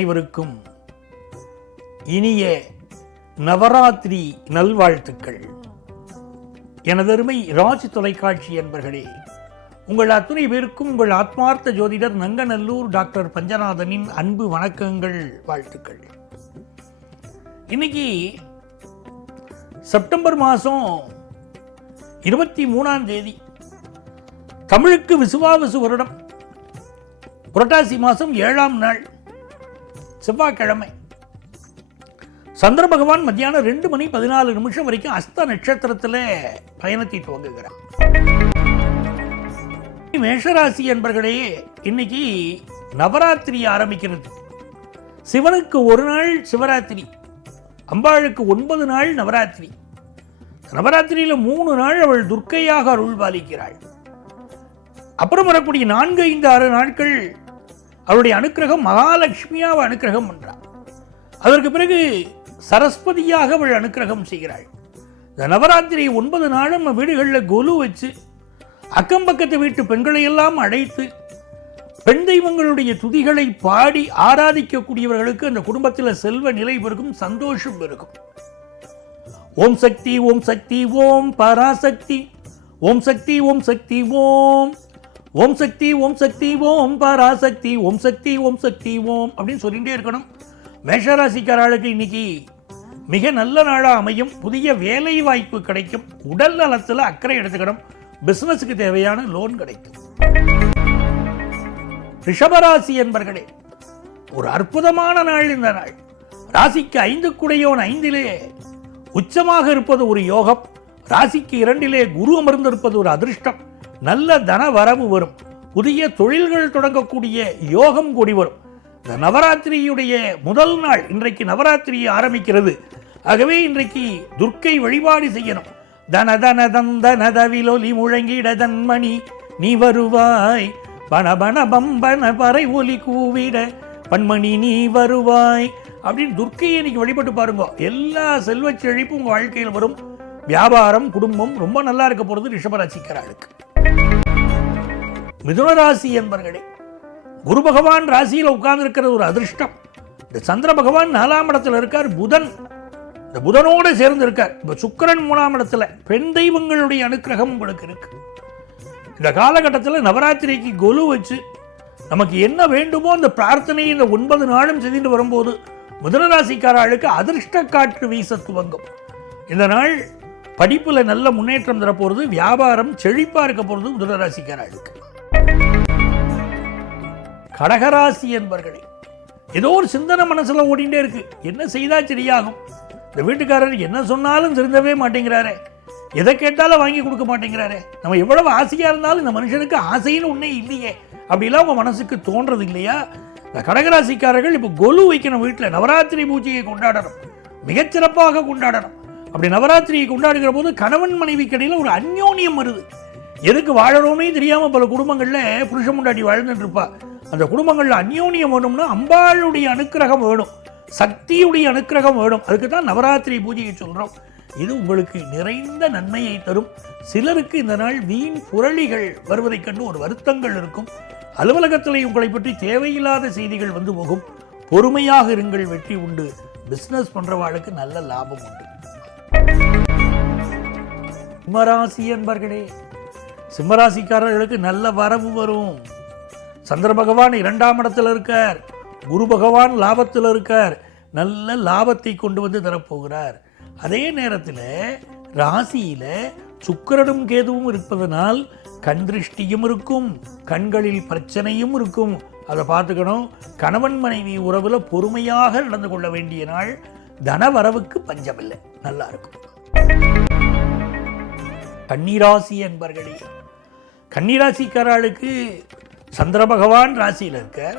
அனைவருக்கும் இனிய நவராத்திரி நல்வாழ்த்துக்கள். எனதருமை ராஜ் தொலைக்காட்சி என்பர்களே உங்கள் அத்துணை பேருக்கும் உங்கள் ஆத்மார்த்த ஜோதிடர் நங்கநல்லூர் டாக்டர் பஞ்சநாதனின் அன்பு வணக்கங்கள் வாழ்த்துக்கள். இன்னைக்கு செப்டம்பர் மாதம் இருபத்தி மூணாம் தேதி தமிழுக்கு விசுவாவசு வருடம். புரட்டாசி மாதம் ஏழாம் நாள். செவ்வாய்க்கிழமை. சந்திர பகவான் மத்தியானம் ரெண்டு மணி பதினாலு நிமிஷம் வரைக்கும் அஸ்த நட்சத்திரத்தில் பயணத்தை துவங்குகிறார். மேஷராசி என்பர்களே இன்னைக்கு நவராத்திரி ஆரம்பிக்கிறது. சிவனுக்கு ஒரு நாள் சிவராத்திரி அம்பாளுக்கு ஒன்பது நாள் நவராத்திரி. நவராத்திரியில் மூணு நாள் அவள் துர்க்கையாக அருள் பாலிக்கிறாள் அப்புறம் வரக்கூடிய நான்கு ஐந்து ஆறு நாட்கள் அவளுடைய அனுக்கிரகம் மகாலட்சுமியாக அனுக்கிரகம் பண்றாள் அதற்கு பிறகு சரஸ்வதியாக அவள் அனுக்கிரகம் செய்கிறாள். இந்த நவராத்திரி ஒன்பது நாளும் நம்ம வீடுகளில் கொலு வச்சு அக்கம் பக்கத்து வீட்டு பெண்களை எல்லாம் அழைத்து பெண் தெய்வங்களுடைய துதிகளை பாடி ஆராதிக்கக்கூடியவர்களுக்கு அந்த குடும்பத்தில் செல்வ நிலை பெருகும் சந்தோஷம் பெருகும். ஓம் சக்தி ஓம் சக்தி ஓம் பராசக்தி ஓம் சக்தி ஓம் சக்தி ஓம் ஓம் சக்தி ஓம் சக்தி ஓம் பராசக்தி ஓம் சக்தி ஓம் சக்தி ஓம் அப்படின்னு சொல்லிகிட்டே இருக்கணும். மேஷராசிக்காரர்களுக்கு இன்னைக்கு மிக நல்ல நாளாக அமையும். புதிய வேலை வாய்ப்பு கிடைக்கும். உடல் நலத்தில் அக்கறை எடுத்துக்கணும். பிஸ்னஸுக்கு தேவையான லோன் கிடைக்கும். ரிஷபராசி என்பர்களே ஒரு அற்புதமான நாள் இந்த நாள். ராசிக்கு ஐந்து குடையோன் ஐந்திலே உச்சமாக இருப்பது ஒரு யோகம். ராசிக்கு இரண்டிலே குரு அமர்ந்திருப்பது ஒரு அதிர்ஷ்டம். நல்ல தன வரவு வரும். புதிய தொழில்கள் தொடங்கக்கூடிய யோகம் கூடி வரும். இந்த நவராத்திரியுடைய முதல் நாள் இன்றைக்கு நவராத்திரி ஆரம்பிக்கிறது. ஆகவே இன்றைக்கு துர்க்கை வழிபாடு செய்யணும். தன தன தந்த நதவிலொலி முழங்கிட தன்மணி நீ வருவாய். பண பண பம்பன பறை ஒலி கூவிட பன்மணி நீ வருவாய். அப்படின்னு துர்க்கையை இன்னைக்கு வழிபட்டு பாருங்க. எல்லா செல்வச் செழிப்பும் உங்கள் வாழ்க்கையில் வரும். வியாபாரம் குடும்பம் ரொம்ப நல்லா இருக்க போகிறது ரிஷபராசிக்காரர்களுக்கு. மிதுன ராசி என்பர்களே குரு பகவான் ராசியில் உட்கார்ந்திருக்கிறது ஒரு அதிர்ஷ்டம். இந்த சந்திர பகவான் நாலாம் இடத்துல இருக்கார் புதன். இந்த புதனோடு சேர்ந்து இருக்கார் இப்போ சுக்கிரன் மூணாம் இடத்துல பெண் தெய்வங்களுடைய அனுக்கிரகம் உங்களுக்கு இருக்கு. இந்த காலகட்டத்தில் நவராத்திரிக்கு கொலு வச்சு நமக்கு என்ன வேண்டுமோ அந்த பிரார்த்தனையை இந்த ஒன்பது நாளும் செஞ்சுட்டு வரும்போது மிதுனராசிக்காரர்களுக்கு அதிர்ஷ்ட காற்று வீச துவங்கும். இந்த நாள் படிப்பில் நல்ல முன்னேற்றம் தரப்போகிறது வியாபாரம் செழிப்பாக இருக்க போகிறது மிதுனராசிக்காரர்களுக்கு. கடகராசி என்பர்களே ஏதோ ஒரு சிந்தனை மனசுல ஓடிட்டே இருக்கு. என்ன செய்தால் சரியாகும்? இந்த வீட்டுக்காரர் என்ன சொன்னாலும் திருந்தவே மாட்டேங்கிறாரே. எதை கேட்டாலும் வாங்கி கொடுக்க மாட்டேங்கிறாரே. நம்ம எவ்வளவு ஆசையாக இருந்தாலும் இந்த மனுஷனுக்கு ஆசைன்னு ஒன்றே இல்லையே. அப்படிலாம் உங்கள் மனசுக்கு தோன்றது இல்லையா? இந்த கடகராசிக்காரர்கள் இப்போ கொலு வைக்கணும் வீட்டில் நவராத்திரி பூஜையை கொண்டாடணும். மிகச்சிறப்பாக கொண்டாடணும். அப்படி நவராத்திரியை கொண்டாடுகிற போது கணவன் மனைவி கடையில் ஒரு அந்யோன்யம் வருது. எதுக்கு வாழறோமே தெரியாமல் பல குடும்பங்களில் புருஷ முண்டாட்டி வாழ்ந்துட்டு இருப்பா. அந்த குடும்பங்களில் அந்யோன்யம் வேணும்னா அம்பாளுடைய அனுக்கிரகம் வேணும். சக்தியுடைய அனுக்கிரகம் வேணும். அதுக்கு தான் நவராத்திரி பூஜையை சொல்கிறோம் இது உங்களுக்கு நிறைந்த நன்மையை தரும். சிலருக்கு இந்த நாள் வீண் புரளிகள் வருவதைக் கண்டு ஒரு வருத்தங்கள் இருக்கும். அலுவலகத்தில் உங்களை பற்றி தேவையில்லாத செய்திகள் வந்து போகும். பொறுமையாக இருங்கள். வெற்றி உண்டு. பிஸ்னஸ் பண்ணுறவாளுக்கு நல்ல லாபம் உண்டு. சிம்மராசி என்பர்களே சிம்மராசிக்காரர்களுக்கு நல்ல வரவு வரும். சந்திர பகவான் இரண்டாம் இடத்துல இருக்கார். குரு பகவான் லாபத்தில் இருக்கார். நல்ல லாபத்தை கொண்டு வந்து தரப்போகிறார். அதே நேரத்தில் ராசியில சுக்கிரனும் கேதுவும் இருப்பதனால் கண் திருஷ்டியும் இருக்கும் கண்களில் பிரச்சனையும் இருக்கும். அதை பார்த்துக்கணும். கணவன் மனைவி உறவுல பொறுமையாக நடந்து கொள்ள வேண்டிய நாள் தன வரவுக்கு பஞ்சமில்லை. நல்லா இருக்கும். கன்னிராசி என்பர்களே கன்னிராசிக்காரர்களுக்கு சந்திர பகவான் ராசியில் இருக்கார்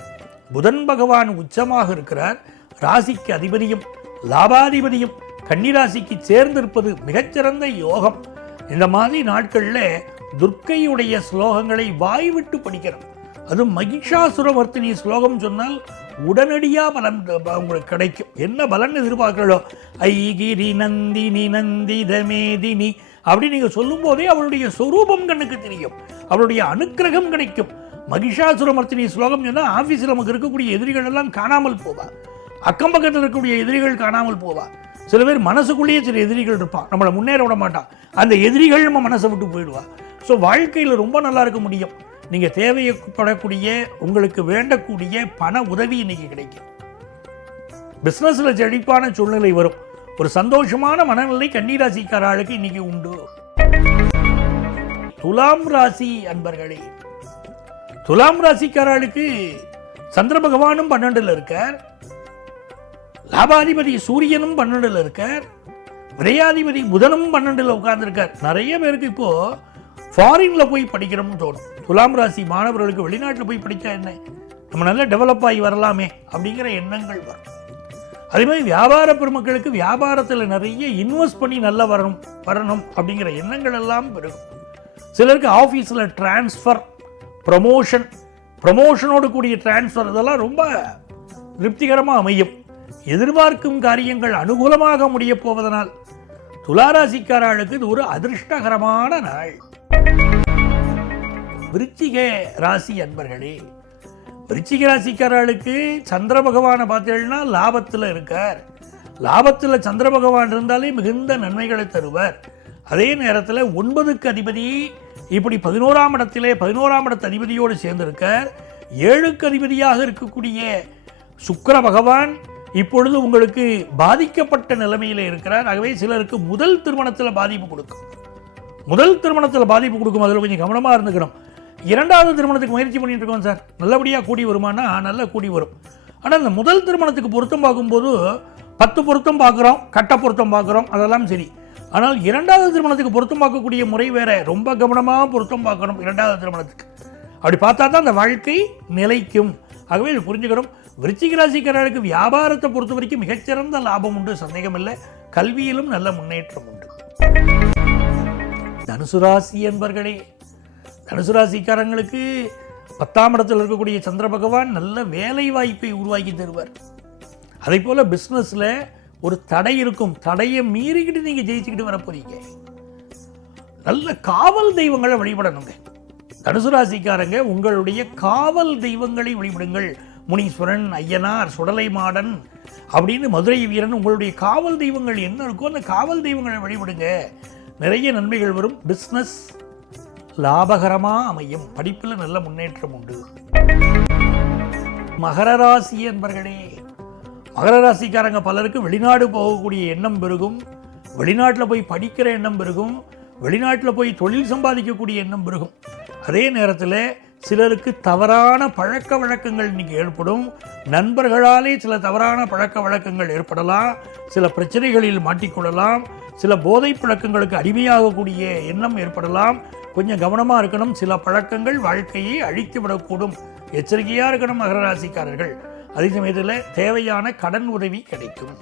புதன் பகவான் உச்சமாக இருக்கிறார். ராசிக்கு அதிபதியும் லாபாதிபதியும் கன்னிராசிக்கு சேர்ந்திருப்பது மிகச்சிறந்த யோகம். இந்த மாதிரி நாட்களில் துர்க்கையுடைய ஸ்லோகங்களை வாய் விட்டு படிக்கணும் அது மகிஷாசுரவர்த்தினி ஸ்லோகம் சொன்னால் உடனடியாக பலன் உங்களுக்கு கிடைக்கும். என்ன பலன் எதிர்பார்க்கிறோ ஐகிரி நந்தினி நந்தித மேதினி அப்படி நீங்கள் சொல்லும்போதே அவளுடைய சொரூபம் கண்ணுக்கு தெரியும். அவளுடைய அனுக்கிரகம் கிடைக்கும். மகிஷாசுரமர்த்தினி ஸ்லோகம் சொன்னால் ஆஃபீஸில் நமக்கு இருக்கக்கூடிய எதிரிகள் எல்லாம் காணாமல் போவா. அக்கம் பக்கத்தில் இருக்கக்கூடிய எதிரிகள் காணாமல் போவா. சில பேர் மனசுக்குள்ளேயே சில எதிரிகள் இருப்பான். நம்மளை முன்னேற விட மாட்டான். அந்த எதிரிகள் நம்ம மனசை விட்டு போயிடுவா. ஸோ வாழ்க்கையில் ரொம்ப நல்லா இருக்க முடியும். நீங்கள் தேவைப்படக்கூடிய உங்களுக்கு வேண்டக்கூடிய பண உதவி இன்னைக்கு கிடைக்கும். பிஸ்னஸில் செழிப்பான சூழ்நிலை வரும். ஒரு சந்தோஷமான மனநிலை கன்னிராசிக்கார ஆளுக்கு இன்னைக்கு உண்டு. துலாம் ராசி அன்பர்களே துலாம் ராசிக்காரர்களுக்கு சந்திர பகவானும் பன்னெண்டுல இருக்கார். லாபாதிபதி சூரியனும் பன்னெண்டுல இருக்கார். விரையாதிபதி புதனும் பன்னெண்டுல உட்கார்ந்துருக்கார். நிறைய பேருக்கு இப்போ ஃபாரின்ல போய் படிக்கிறோம்னு தோணும். துலாம் ராசி மாணவர்களுக்கு வெளிநாட்டில் போய் படித்தா என்ன? நம்ம நல்லா டெவலப் ஆகி வரலாமே அப்படிங்கிற எண்ணங்கள் வரும். அதே மாதிரி வியாபார பெருமக்களுக்கு வியாபாரத்தில் நிறைய இன்வெஸ்ட் பண்ணி நல்லா வரணும் வரணும் அப்படிங்கிற எண்ணங்கள் எல்லாம் பெருகும். சிலருக்கு ஆஃபீஸில் டிரான்ஸ்ஃபர் ப்ரமோஷன் ப்ரமோஷனோடு கூடிய டிரான்ஸ்ஃபர் இதெல்லாம் ரொம்ப திருப்திகரமாக அமையும். எதிர்பார்க்கும் காரியங்கள் அனுகூலமாக முடியப் போவதனால் துளாராசிக்காரர்களுக்கு இது ஒரு அதிர்ஷ்டகரமான நாள். விருச்சிக ராசி அன்பர்களே விருச்சிக ராசிக்காரர்களுக்கு சந்திர பகவானை பார்த்தீங்கன்னா லாபத்தில் இருக்கார். லாபத்தில் சந்திர பகவான் இருந்தாலே மிகுந்த நன்மைகளை தருவார். அதே நேரத்தில் ஒன்பதுக்கு அதிபதி இப்படி பதினோராம் இடத்திலே பதினோராம் இடத்து அதிபதியோடு சேர்ந்திருக்க ஏழுக்கு அதிபதியாக இருக்கக்கூடிய சுக்கர பகவான் இப்பொழுது உங்களுக்கு பாதிக்கப்பட்ட நிலைமையில் இருக்கிறார். ஆகவே சிலருக்கு முதல் திருமணத்தில் பாதிப்பு கொடுக்கும். முதல் திருமணத்தில் பாதிப்பு கொடுக்கும். அதில் கொஞ்சம் கவனமாக இருந்துக்கிறோம் இரண்டாவது திருமணத்துக்கு முயற்சி பண்ணிட்டு இருக்கோம் சார். நல்லபடியாக கூடி வருமானா? நல்லா கூடி வரும். ஆனால் இந்த முதல் திருமணத்துக்கு பொருத்தம் பார்க்கும்போது பத்து பொருத்தம் பார்க்குறோம் கட்ட பொருத்தம் பார்க்குறோம் அதெல்லாம் சரி. ஆனால் இரண்டாவது திருமணத்துக்கு பொருத்தம் பார்க்கக்கூடிய முறை வேற. ரொம்ப கவனமாக பொருத்தம் பார்க்கணும் இரண்டாவது திருமணத்துக்கு. அப்படி பார்த்தா தான் அந்த வாழ்க்கை நிலைக்கும். ஆகவே இது புரிஞ்சுக்கணும். விருச்சிக ராசிக்காரர்களுக்கு வியாபாரத்தை பொறுத்த வரைக்கும் மிகச்சிறந்த லாபம் உண்டு சந்தேகம் இல்லை கல்வியிலும் நல்ல முன்னேற்றம் உண்டு. தனுசு ராசி என்பர்களே தனுசு ராசிக்காரங்களுக்கு பத்தாம் இடத்தில் இருக்கக்கூடிய சந்திர பகவான் நல்ல வேலை வாய்ப்பை உருவாக்கி தருவார். அதே போல் பிஸ்னஸில் ஒரு தடை இருக்கும். தடையை மீறிக்கிட்டு நீங்கள் ஜெயிச்சுக்கிட்டு வர போறீங்க நல்ல காவல் தெய்வங்களை வழிபடணுங்க. தனுசு ராசிக்காரங்க உங்களுடைய காவல் தெய்வங்களை வழிபடுங்கள். முனீஸ்வரன் ஐயனார் சுடலை மாடன் அப்படின்னு மதுரை வீரன் உங்களுடைய காவல் தெய்வங்கள் என்ன இருக்கோ அந்த காவல் தெய்வங்களை வழிபடுங்க. நிறைய நன்மைகள் வரும். பிஸ்னஸ் லாபகரமாக அமையும். படிப்பில் நல்ல முன்னேற்றம் உண்டு. மகர ராசி என்பர்களே மகர ராசிக்காரங்க பலருக்கு வெளிநாடு போகக்கூடிய எண்ணம் பெருகும். வெளிநாட்டில் போய் படிக்கிற எண்ணம் பெருகும். வெளிநாட்டில் போய் தொழில் சம்பாதிக்கக்கூடிய எண்ணம் பெருகும். அதே நேரத்தில் சிலருக்கு தவறான பழக்க வழக்கங்கள் இன்றைக்கி ஏற்படும். நண்பர்களாலே சில தவறான பழக்க வழக்கங்கள் ஏற்படலாம். சில பிரச்சனைகளில் மாட்டிக்கொள்ளலாம். சில போதை பழக்கங்களுக்கு அடிமையாகக்கூடிய எண்ணம் ஏற்படலாம். கொஞ்சம் கவனமாக இருக்கணும். சில பழக்கங்கள் வாழ்க்கையை அழித்து விடக்கூடும். எச்சரிக்கையாக இருக்கணும் மகர ராசிக்காரர்கள். அதே சமயத்தில் தேவையான கடன் உதவி கிடைக்கும்.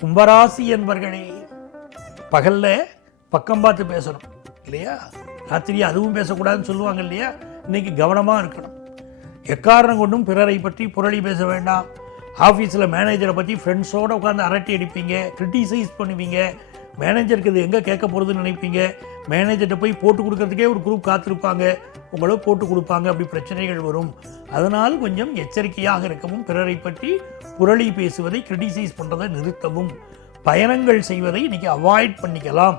கும்பராசி என்பர்களே பகல்ல பக்கம் பார்த்து பேசணும் இல்லையா? ராத்திரி அதுவும் பேசக்கூடாதுன்னு சொல்லுவாங்க இல்லையா? இன்னைக்கு கவனமாக இருக்கணும். எக்காரணம் கொண்டும் பிறரை பற்றி புரளி பேச வேண்டாம். ஆஃபீஸில் மேனேஜரை பற்றி ஃப்ரெண்ட்ஸோடு உட்காந்து அரட்டி அடிப்பீங்க க்ரிட்டிசைஸ் பண்ணுவீங்க. மேனேஜருக்கு இது எங்கே கேட்க போகிறதுன்னு நினைப்பீங்க. மேனேஜர்கிட்ட போய் போட்டு கொடுக்கறதுக்கே ஒரு குரூப் காத்திருப்பாங்க. உங்களோ போட்டு கொடுப்பாங்க அப்படி பிரச்சனைகள் வரும். அதனால் கொஞ்சம் எச்சரிக்கையாக இருக்கவும் பிறரை பற்றி புரளி பேசுவதை கிரிட்டிசைஸ் பண்ணுறதை நிறுத்தவும். பயணங்கள் செய்வதை இன்றைக்கி அவாய்ட் பண்ணிக்கலாம்.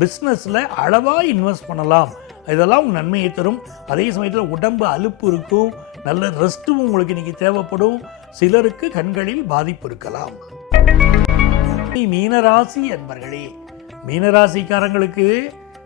பிஸ்னஸில் அளவாக இன்வெஸ்ட் பண்ணலாம். இதெல்லாம் உங்கள் நன்மையை தரும். அதே சமயத்தில் உடம்பு அலுப்பு இருக்கும். நல்ல ரெஸ்ட்டும் உங்களுக்கு இன்றைக்கி தேவைப்படும். சிலருக்கு கண்களில் பாதிப்பு இருக்கலாம். மீனராசி என்பர்களே மீனராசிக்காரங்களுக்கு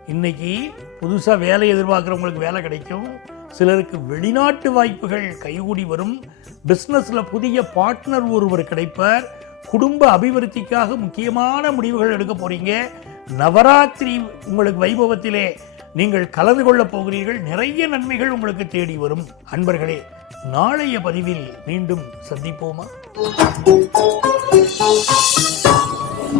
இன்னைக்கு புதுசாக வேலை எதிர்பார்க்குறவங்களுக்கு வேலை கிடைக்கும். சிலருக்கு வெளிநாட்டு வாய்ப்புகள் கைகூடி வரும். பிஸ்னஸில் புதிய பார்ட்னர் ஒருவர் கிடைப்பார். குடும்ப அபிவிருத்திக்காக முக்கியமான முடிவுகள் எடுக்க போறீங்க. நவராத்திரி உங்களுக்கு வைபவத்திலே நீங்கள் கலந்து கொள்ளப் போகிறீர்கள். நிறைய நன்மைகள் உங்களுக்கு தேடி வரும். அன்பர்களே நாளைய பதிவில் மீண்டும் சந்திப்போமா?